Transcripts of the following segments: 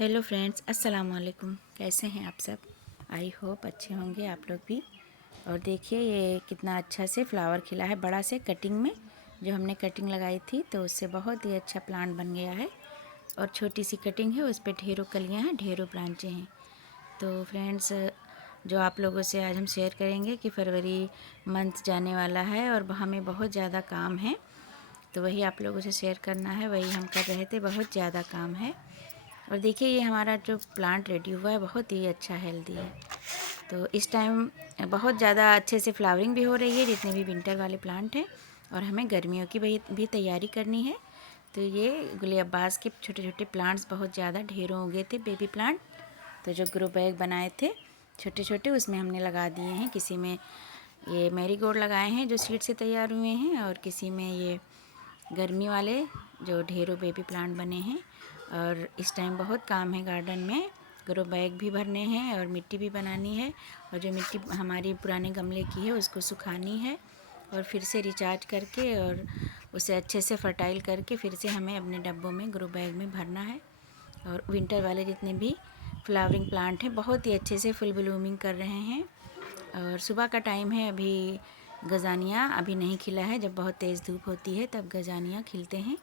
Hello friends, अस्सलाम वालेकुम। कैसे हैं आप सब? आई होप अच्छे होंगे आप लोग भी। और देखिए ये कितना अच्छा से फ्लावर खिला है, बड़ा से कटिंग में जो हमने कटिंग लगाई थी तो उससे बहुत ही अच्छा प्लांट बन गया है। और छोटी सी कटिंग है, उस पर ढेरों कलियां हैं, ढेरों ब्रांचें हैं। तो फ्रेंड्स, जो आप लोगों से आज हम शेयर करेंगे कि फरवरी मंथ जाने वाला है और हमें बहुत ज़्यादा काम है, तो वही आप लोगों से शेयर करना है। वही हम कर रहे थे, बहुत ज़्यादा काम है। और देखिए ये हमारा जो प्लांट रेडी हुआ है बहुत ही अच्छा हेल्दी है। तो इस टाइम बहुत ज़्यादा अच्छे से फ्लावरिंग भी हो रही है, जितने भी विंटर वाले प्लांट हैं। और हमें गर्मियों की भी तैयारी करनी है। तो ये गुलियाबास के छोटे छोटे प्लांट्स बहुत ज़्यादा ढेरों उगे थे, बेबी प्लांट। तो जो ग्रो बैग बनाए थे छोटे छोटे, उसमें हमने लगा दिए हैं। किसी में ये मैरीगोल्ड लगाए हैं जो सीड से तैयार हुए हैं, और किसी में ये गर्मी वाले जो ढेरों बेबी प्लांट बने हैं। और इस टाइम बहुत काम है गार्डन में, ग्रो बैग भी भरने हैं और मिट्टी भी बनानी है। और जो मिट्टी हमारी पुराने गमले की है उसको सुखानी है और फिर से रिचार्ज करके और उसे अच्छे से फर्टाइल करके फिर से हमें अपने डब्बों में ग्रो बैग में भरना है। और विंटर वाले जितने भी फ्लावरिंग प्लांट हैं बहुत ही अच्छे से फुल ब्लूमिंग कर रहे हैं। और सुबह का टाइम है, अभी गजानिया अभी नहीं खिला है। जब बहुत तेज़ धूप होती है तब गजानिया खिलते हैं।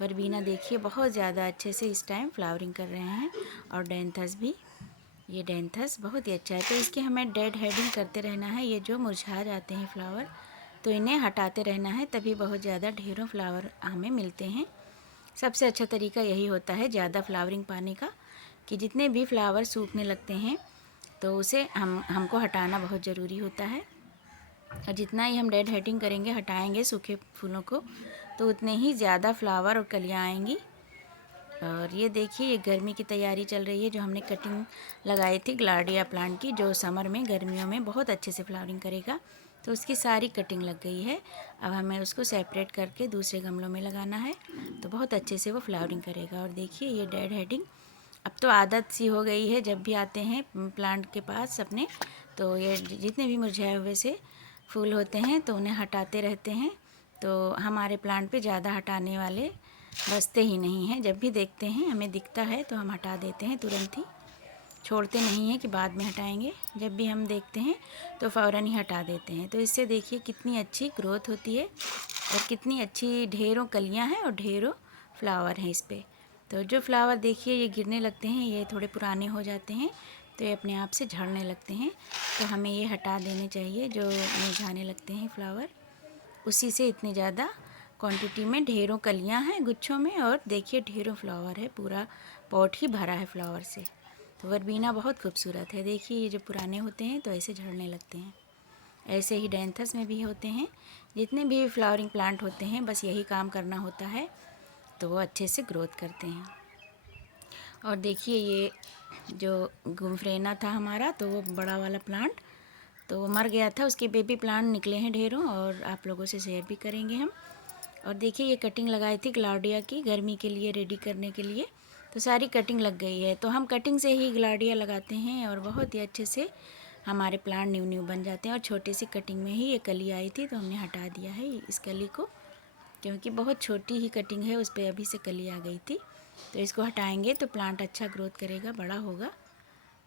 वर्बीना देखिए बहुत ज़्यादा अच्छे से इस टाइम फ्लावरिंग कर रहे हैं। और डेंथस भी, ये डेंथस बहुत ही अच्छा है। तो इसके हमें डेड हेडिंग करते रहना है। ये जो मुरझा जाते हैं फ्लावर तो इन्हें हटाते रहना है, तभी बहुत ज़्यादा ढेरों फ्लावर हमें मिलते हैं। सबसे अच्छा तरीका यही होता है ज़्यादा फ्लावरिंग पाने का, कि जितने भी फ्लावर सूखने लगते हैं तो उसे हमको हटाना बहुत ज़रूरी होता है। और जितना ही हम डेड हेडिंग करेंगे, हटाएंगे सूखे फूलों को, तो उतने ही ज़्यादा फ्लावर और कलियाँ आएंगी। और ये देखिए ये गर्मी की तैयारी चल रही है। जो हमने कटिंग लगाई थी ग्लाडिया प्लांट की, जो समर में गर्मियों में बहुत अच्छे से फ्लावरिंग करेगा, तो उसकी सारी कटिंग लग गई है। अब हमें उसको सेपरेट करके दूसरे गमलों में लगाना है, तो बहुत अच्छे से वो फ्लावरिंग करेगा। और देखिए ये डेड हेडिंग अब तो आदत सी हो गई है, जब भी आते हैं प्लांट के पास अपने, तो ये जितने भी मुरझाए हुए से फूल होते हैं तो उन्हें हटाते रहते हैं। तो हमारे प्लांट पे ज़्यादा हटाने वाले बचते ही नहीं हैं। जब भी देखते हैं, हमें दिखता है तो हम हटा देते हैं तुरंत ही, छोड़ते नहीं हैं कि बाद में हटाएंगे। जब भी हम देखते हैं तो फ़ौरन ही हटा देते हैं। तो इससे देखिए कितनी अच्छी ग्रोथ होती है और कितनी अच्छी ढेरों कलियां हैं और ढेरों फ्लावर हैं इस पर। तो जो फ्लावर देखिए ये गिरने लगते हैं, ये थोड़े पुराने हो जाते हैं तो ये अपने आप से झड़ने लगते हैं। तो हमें ये हटा देने चाहिए जो मुरझाने लगते हैं फ्लावर। उसी से इतनी ज़्यादा क्वांटिटी में ढेरों कलियां हैं गुच्छों में, और देखिए ढेरों फ्लावर है, पूरा पॉट ही भरा है फ्लावर से। तो वर्बीना बहुत खूबसूरत है। देखिए ये जो पुराने होते हैं तो ऐसे झड़ने लगते हैं। ऐसे ही डेंथस में भी होते हैं। जितने भी फ्लावरिंग प्लांट होते हैं बस यही काम करना होता है, तो वो अच्छे से ग्रोथ करते हैं। और देखिए ये जो गुमफ्रेना था हमारा, तो वो बड़ा वाला प्लांट तो वो मर गया था, उसके बेबी प्लांट निकले हैं ढेरों, और आप लोगों से शेयर भी करेंगे हम। और देखिए ये कटिंग लगाई थी ग्लाडिया की, गर्मी के लिए रेडी करने के लिए, तो सारी कटिंग लग गई है। तो हम कटिंग से ही ग्लाडिया लगाते हैं और बहुत ही अच्छे से हमारे प्लांट न्यू न्यू बन जाते हैं। और छोटी सी कटिंग में ही ये कली आई थी तो हमने हटा दिया है इस कली को, क्योंकि बहुत छोटी ही कटिंग है, उस पर अभी से कली आ गई थी। तो इसको हटाएंगे तो प्लांट अच्छा ग्रोथ करेगा, बड़ा होगा।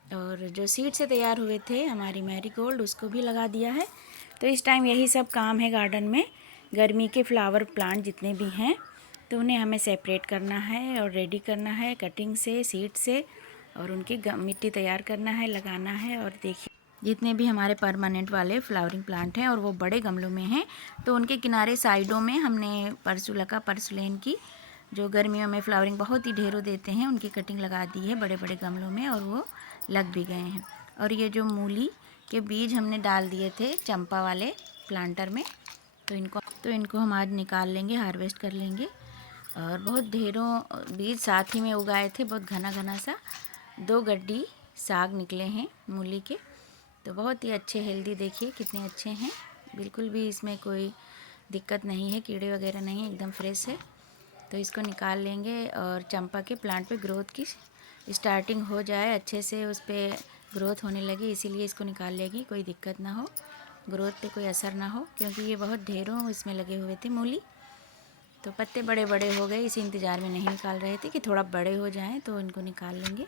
और जो सीड से तैयार हुए थे हमारी मैरीगोल्ड, उसको भी लगा दिया है। तो इस टाइम यही सब काम है गार्डन में। गर्मी के फ्लावर प्लांट जितने भी हैं तो उन्हें हमें सेपरेट करना है और रेडी करना है कटिंग से, सीड से, और उनकी मिट्टी तैयार करना है, लगाना है। और देखिए जितने भी हमारे परमानेंट वाले फ्लावरिंग प्लांट हैं और वो बड़े गमलों में हैं, तो उनके किनारे साइडों में हमने परसुलका परसुलेन की, जो गर्मियों में फ्लावरिंग बहुत ही ढेरों देते हैं, उनकी कटिंग लगा दी है बड़े बड़े गमलों में, और वो लग भी गए हैं। और ये जो मूली के बीज हमने डाल दिए थे चंपा वाले प्लांटर में, तो इनको हम आज निकाल लेंगे, हार्वेस्ट कर लेंगे। और बहुत ढेरों बीज साथ ही में उगाए थे, बहुत घना घना सा 2 गड्डी साग निकले हैं मूली के। तो बहुत ही अच्छे हेल्दी, देखिए कितने अच्छे हैं, बिल्कुल भी इसमें कोई दिक्कत नहीं है, कीड़े वगैरह नहीं, एकदम फ्रेश है। तो इसको निकाल लेंगे और चंपा के प्लांट पे ग्रोथ की स्टार्टिंग हो जाए, अच्छे से उस पर ग्रोथ होने लगे, इसीलिए इसको निकाल लेगी, कोई दिक्कत ना हो, ग्रोथ पे कोई असर ना हो, क्योंकि ये बहुत ढेरों इसमें लगे हुए थे मूली। तो पत्ते बड़े बड़े हो गए, इसी इंतज़ार में नहीं निकाल रहे थे कि थोड़ा बड़े हो जाएं तो इनको निकाल लेंगे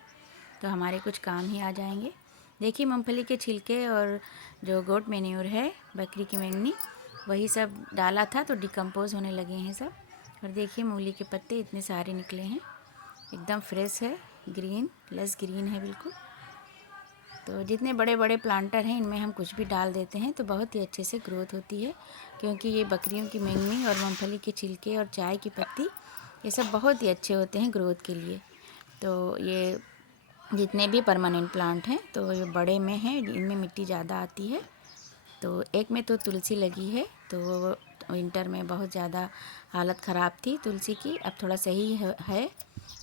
तो हमारे कुछ काम ही आ जाएंगे। देखिए मूंगफली के छिलके और जो गोट मैन्योर है, बकरी की मेंगनी, वही सब डाला था तो डिकम्पोज़ होने लगे हैं सब। और देखिए मूली के पत्ते इतने सारे निकले हैं, एकदम फ्रेश है, ग्रीन प्लस ग्रीन है बिल्कुल। तो जितने बड़े बड़े प्लांटर हैं इनमें हम कुछ भी डाल देते हैं तो बहुत ही अच्छे से ग्रोथ होती है, क्योंकि ये बकरियों की मेंगनी और मूंगफली के छिलके और चाय की पत्ती ये सब बहुत ही अच्छे होते हैं ग्रोथ के लिए। तो ये जितने भी परमानेंट प्लांट हैं तो ये बड़े में हैं, इनमें मिट्टी ज़्यादा आती है। तो एक में तो तुलसी लगी है, तो विंटर में बहुत ज़्यादा हालत ख़राब थी तुलसी की, अब थोड़ा सही है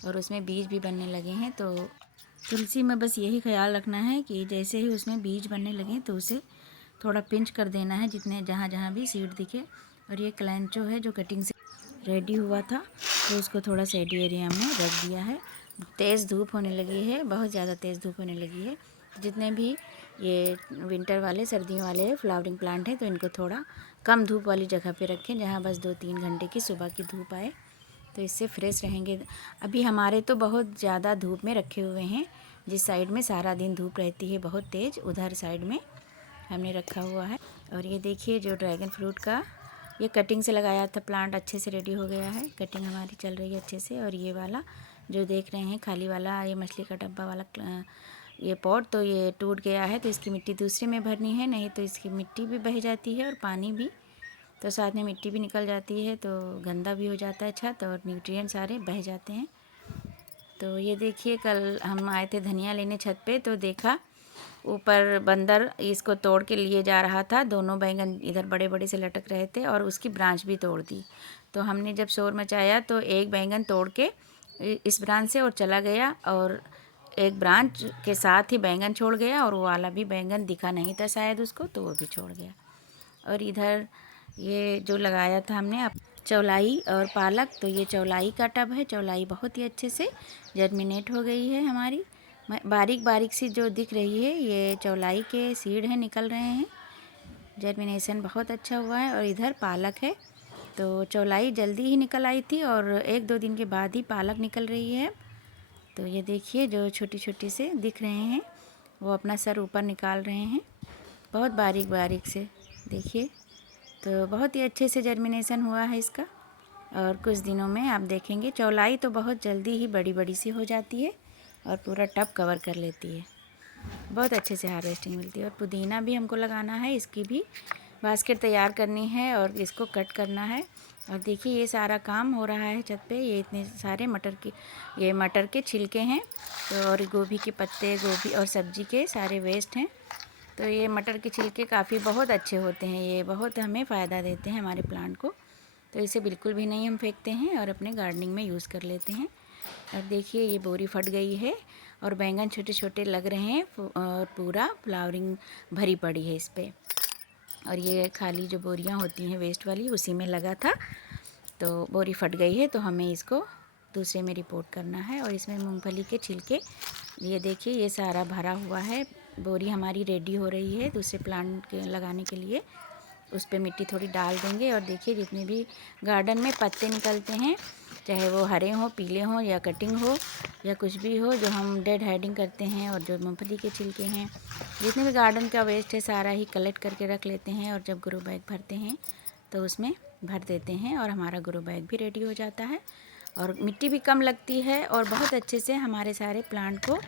और उसमें बीज भी बनने लगे हैं। तो तुलसी में बस यही ख्याल रखना है कि जैसे ही उसमें बीज बनने लगें तो उसे थोड़ा पिंच कर देना है, जितने जहाँ जहाँ भी सीड दिखे। और ये क्लैंचो है जो कटिंग से रेडी हुआ था तो उसको थोड़ा शेडी एरिया में रख दिया है। तेज़ धूप होने लगी है, बहुत ज़्यादा तेज़ धूप होने लगी है। जितने भी ये विंटर वाले सर्दियों वाले फ्लावरिंग प्लांट हैं तो इनको थोड़ा कम धूप वाली जगह पे रखें, जहाँ बस 2-3 घंटे की सुबह की धूप आए, तो इससे फ्रेश रहेंगे। अभी हमारे तो बहुत ज़्यादा धूप में रखे हुए हैं, जिस साइड में सारा दिन धूप रहती है बहुत तेज़, उधर साइड में हमने रखा हुआ है। और ये देखिए जो ड्रैगन फ्रूट का ये कटिंग से लगाया था प्लांट अच्छे से रेडी हो गया है, कटिंग हमारी चल रही है अच्छे से। और ये वाला जो देख रहे हैं खाली वाला, ये मछली का डब्बा वाला ये पॉट, तो ये टूट गया है तो इसकी मिट्टी दूसरे में भरनी है, नहीं तो इसकी मिट्टी भी बह जाती है और पानी भी, तो साथ में मिट्टी भी निकल जाती है तो गंदा भी हो जाता है छत और न्यूट्रिएंट सारे बह जाते हैं। तो ये देखिए कल हम आए थे धनिया लेने छत पे, तो देखा ऊपर बंदर इसको तोड़ के लिए जा रहा था, दोनों बैंगन इधर बड़े बड़े से लटक रहे थे और उसकी ब्रांच भी तोड़ दी। तो हमने जब शोर मचाया तो एक बैंगन तोड़ के इस ब्रांच से और चला गया, और एक ब्रांच के साथ ही बैंगन छोड़ गया, और वो वाला भी बैंगन दिखा नहीं था शायद उसको, तो वो भी छोड़ गया। और इधर ये जो लगाया था हमने चौलाई और पालक, तो ये चौलाई का टब है, चौलाई बहुत ही अच्छे से जर्मिनेट हो गई है हमारी, बारीक बारीक सी जो दिख रही है ये चौलाई के सीड हैं, निकल रहे हैं, जर्मिनेशन बहुत अच्छा हुआ है। और इधर पालक है, तो चौलाई जल्दी ही निकल आई थी और 1-2 दिन के बाद ही पालक निकल रही है। तो ये देखिए जो छोटी छोटी से दिख रहे हैं वो अपना सर ऊपर निकाल रहे हैं, बहुत बारीक बारीक से देखिए। तो बहुत ही अच्छे से जर्मिनेशन हुआ है इसका, और कुछ दिनों में आप देखेंगे। चौलाई तो बहुत जल्दी ही बड़ी बड़ी सी हो जाती है और पूरा टब कवर कर लेती है, बहुत अच्छे से हार्वेस्टिंग मिलती है। और पुदीना भी हमको लगाना है, इसकी भी बास्केट तैयार करनी है और इसको कट करना है। और देखिए ये सारा काम हो रहा है छत पे, ये इतने सारे ये मटर के छिलके हैं, तो और गोभी के पत्ते, गोभी और सब्जी के सारे वेस्ट हैं। तो ये मटर के छिलके काफ़ी बहुत अच्छे होते हैं, ये बहुत हमें फ़ायदा देते हैं हमारे प्लांट को, तो इसे बिल्कुल भी नहीं हम फेंकते हैं और अपने गार्डनिंग में यूज़ कर लेते हैं। और देखिए ये बोरी फट गई है और बैंगन छोटे छोटे लग रहे हैं और पूरा फ्लावरिंग भरी पड़ी है इस पर। और ये खाली जो बोरियां होती हैं वेस्ट वाली उसी में लगा था, तो बोरी फट गई है तो हमें इसको दूसरे में रिपोर्ट करना है। और इसमें मूंगफली के छिलके, ये देखिए ये सारा भरा हुआ है, बोरी हमारी रेडी हो रही है दूसरे प्लांट के लगाने के लिए। उस पर मिट्टी थोड़ी डाल देंगे। और देखिए जितने भी गार्डन में पत्ते निकलते हैं, चाहे वो हरे हों, पीले हों, या कटिंग हो, या कुछ भी हो, जो हम डेड हेडिंग करते हैं, और जो मूंगफली के छिलके हैं, जितने भी गार्डन का वेस्ट है सारा ही कलेक्ट करके रख लेते हैं। और जब ग्रो बैग भरते हैं तो उसमें भर देते हैं और हमारा ग्रो बैग भी रेडी हो जाता है, और मिट्टी भी कम लगती है, और बहुत अच्छे से हमारे सारे प्लांट को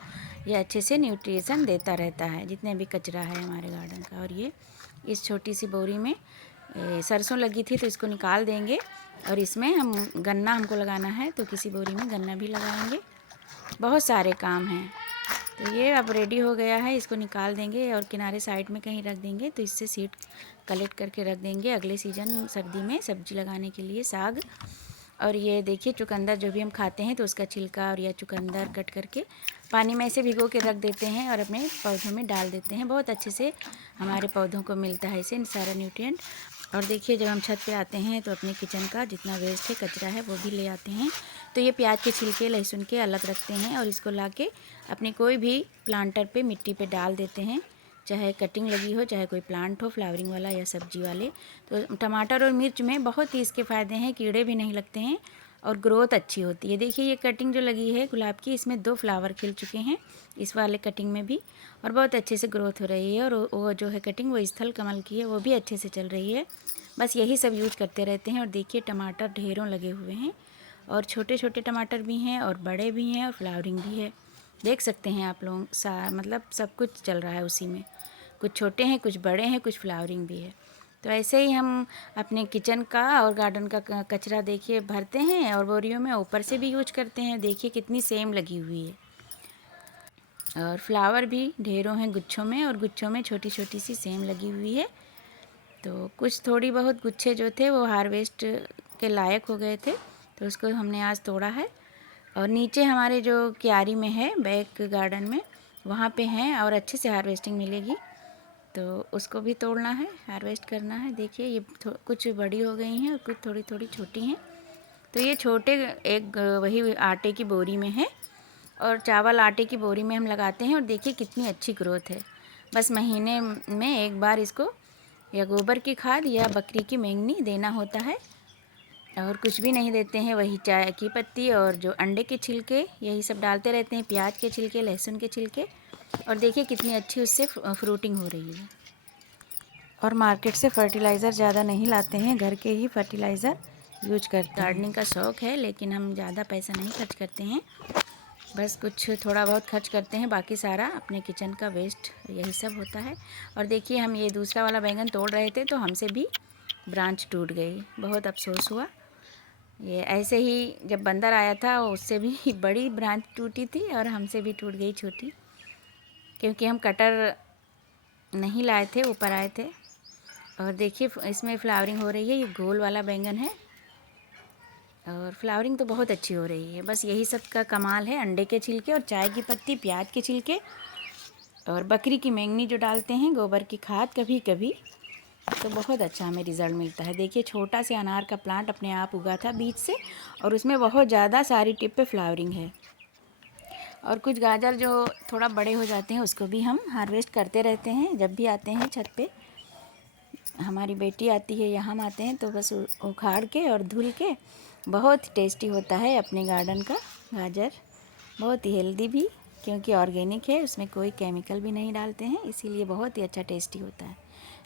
ये अच्छे से न्यूट्रिशन देता रहता है, जितने भी कचरा है हमारे गार्डन का। और ये इस छोटी सी बोरी में सरसों लगी थी तो इसको निकाल देंगे, और इसमें हम गन्ना हमको लगाना है तो किसी बोरी में गन्ना भी लगाएंगे। बहुत सारे काम हैं। तो ये अब रेडी हो गया है, इसको निकाल देंगे और किनारे साइड में कहीं रख देंगे, तो इससे सीड कलेक्ट करके रख देंगे अगले सीज़न सर्दी में सब्जी लगाने के लिए, साग। और ये देखिए चुकंदर जो भी हम खाते हैं तो उसका छिलका और या चुकंदर कट करके पानी में ऐसे भिगो के रख देते हैं और अपने पौधों में डाल देते हैं, बहुत अच्छे से हमारे पौधों को मिलता है इससे सारा न्यूट्रिएंट। और देखिए जब हम छत पे आते हैं तो अपने किचन का जितना वेस्ट है, कचरा है, वो भी ले आते हैं। तो ये प्याज के छिलके, लहसुन के अलग रखते हैं और इसको ला के अपने कोई भी प्लांटर पे मिट्टी पे डाल देते हैं, चाहे कटिंग लगी हो, चाहे कोई प्लांट हो फ्लावरिंग वाला या सब्जी वाले। तो टमाटर और मिर्च में बहुत ही इसके फ़ायदे हैं, कीड़े भी नहीं लगते हैं और ग्रोथ अच्छी होती है। देखिए ये कटिंग जो लगी है गुलाब की, इसमें 2 फ्लावर खिल चुके हैं इस वाले कटिंग में भी, और बहुत अच्छे से ग्रोथ हो रही है। और वो जो है कटिंग वो स्थल कमल की है, वो भी अच्छे से चल रही है। बस यही सब यूज करते रहते हैं। और देखिए टमाटर ढेरों लगे हुए हैं, और छोटे छोटे टमाटर भी हैं और बड़े भी हैं और फ्लावरिंग भी है। देख सकते हैं आप लोग, मतलब सब कुछ चल रहा है उसी में, कुछ छोटे हैं, कुछ बड़े हैं, कुछ फ्लावरिंग भी है। तो ऐसे ही हम अपने किचन का और गार्डन का कचरा देखिए भरते हैं और बोरियों में ऊपर से भी यूज करते हैं। देखिए कितनी सेम लगी हुई है, और फ्लावर भी ढेरों हैं गुच्छों में, और गुच्छों में छोटी छोटी सी सेम लगी हुई है। तो कुछ थोड़ी बहुत गुच्छे जो थे वो हार्वेस्ट के लायक हो गए थे, तो उसको हमने आज तोड़ा है। और नीचे हमारे जो क्यारी में है, बैक गार्डन में, वहाँ पे हैं और अच्छे से हार्वेस्टिंग मिलेगी, तो उसको भी तोड़ना है, हार्वेस्ट करना है। देखिए ये कुछ बड़ी हो गई हैं और कुछ थोड़ी थोड़ी छोटी हैं। तो ये छोटे एक वही आटे की बोरी में है, और चावल आटे की बोरी में हम लगाते हैं। और देखिए कितनी अच्छी ग्रोथ है। बस महीने में एक बार इसको या गोबर की खाद या बकरी की मेंगनी देना होता है, और कुछ भी नहीं देते हैं। वही चाय की पत्ती और जो अंडे के छिलके, यही सब डालते रहते हैं, प्याज के छिलके, लहसुन के छिलके। और देखिए कितनी अच्छी उससे फ्रूटिंग हो रही है। और मार्केट से फर्टिलाइज़र ज़्यादा नहीं लाते हैं, घर के ही फर्टिलाइज़र यूज करते हैं। गार्डनिंग का शौक़ है, लेकिन हम ज़्यादा पैसा नहीं खर्च करते हैं, बस कुछ थोड़ा बहुत खर्च करते हैं, बाकी सारा अपने किचन का वेस्ट यही सब होता है। और देखिए हम ये दूसरा वाला बैंगन तोड़ रहे थे, तो हमसे भी ब्रांच टूट गई, बहुत अफसोस हुआ। ये ऐसे ही जब बंदर आया था, उससे भी बड़ी ब्रांच टूटी थी और हमसे भी टूट गई छोटी, क्योंकि हम कटर नहीं लाए थे, ऊपर आए थे। और देखिए इसमें फ्लावरिंग हो रही है, ये गोल वाला बैंगन है, और फ्लावरिंग तो बहुत अच्छी हो रही है। बस यही सब का कमाल है, अंडे के छिलके और चाय की पत्ती, प्याज के छिलके और बकरी की मेंगनी जो डालते हैं, गोबर की खाद कभी कभी, तो बहुत अच्छा हमें रिज़ल्ट मिलता है। देखिए छोटा से अनार का प्लांट अपने आप उगा था बीज से, और उसमें बहुत ज़्यादा सारी टिप पे फ्लावरिंग है। और कुछ गाजर जो थोड़ा बड़े हो जाते हैं, उसको भी हम हार्वेस्ट करते रहते हैं जब भी आते हैं छत पे। हमारी बेटी आती है या हम आते हैं, तो बस उखाड़ के और धुल के, बहुत टेस्टी होता है अपने गार्डन का गाजर, बहुत ही हेल्दी भी, क्योंकि ऑर्गेनिक है, उसमें कोई केमिकल भी नहीं डालते हैं, इसीलिए बहुत ही अच्छा टेस्टी होता है।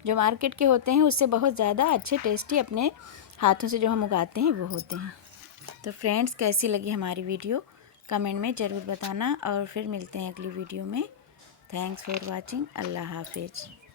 जो मार्केट के होते हैं उससे बहुत ज़्यादा अच्छे टेस्टी अपने हाथों से जो हम उगाते हैं वो होते हैं। तो फ्रेंड्स, कैसी लगी हमारी वीडियो कमेंट में ज़रूर बताना, और फिर मिलते हैं अगली वीडियो में। Thanks for watching. अल्लाह हाफिज़।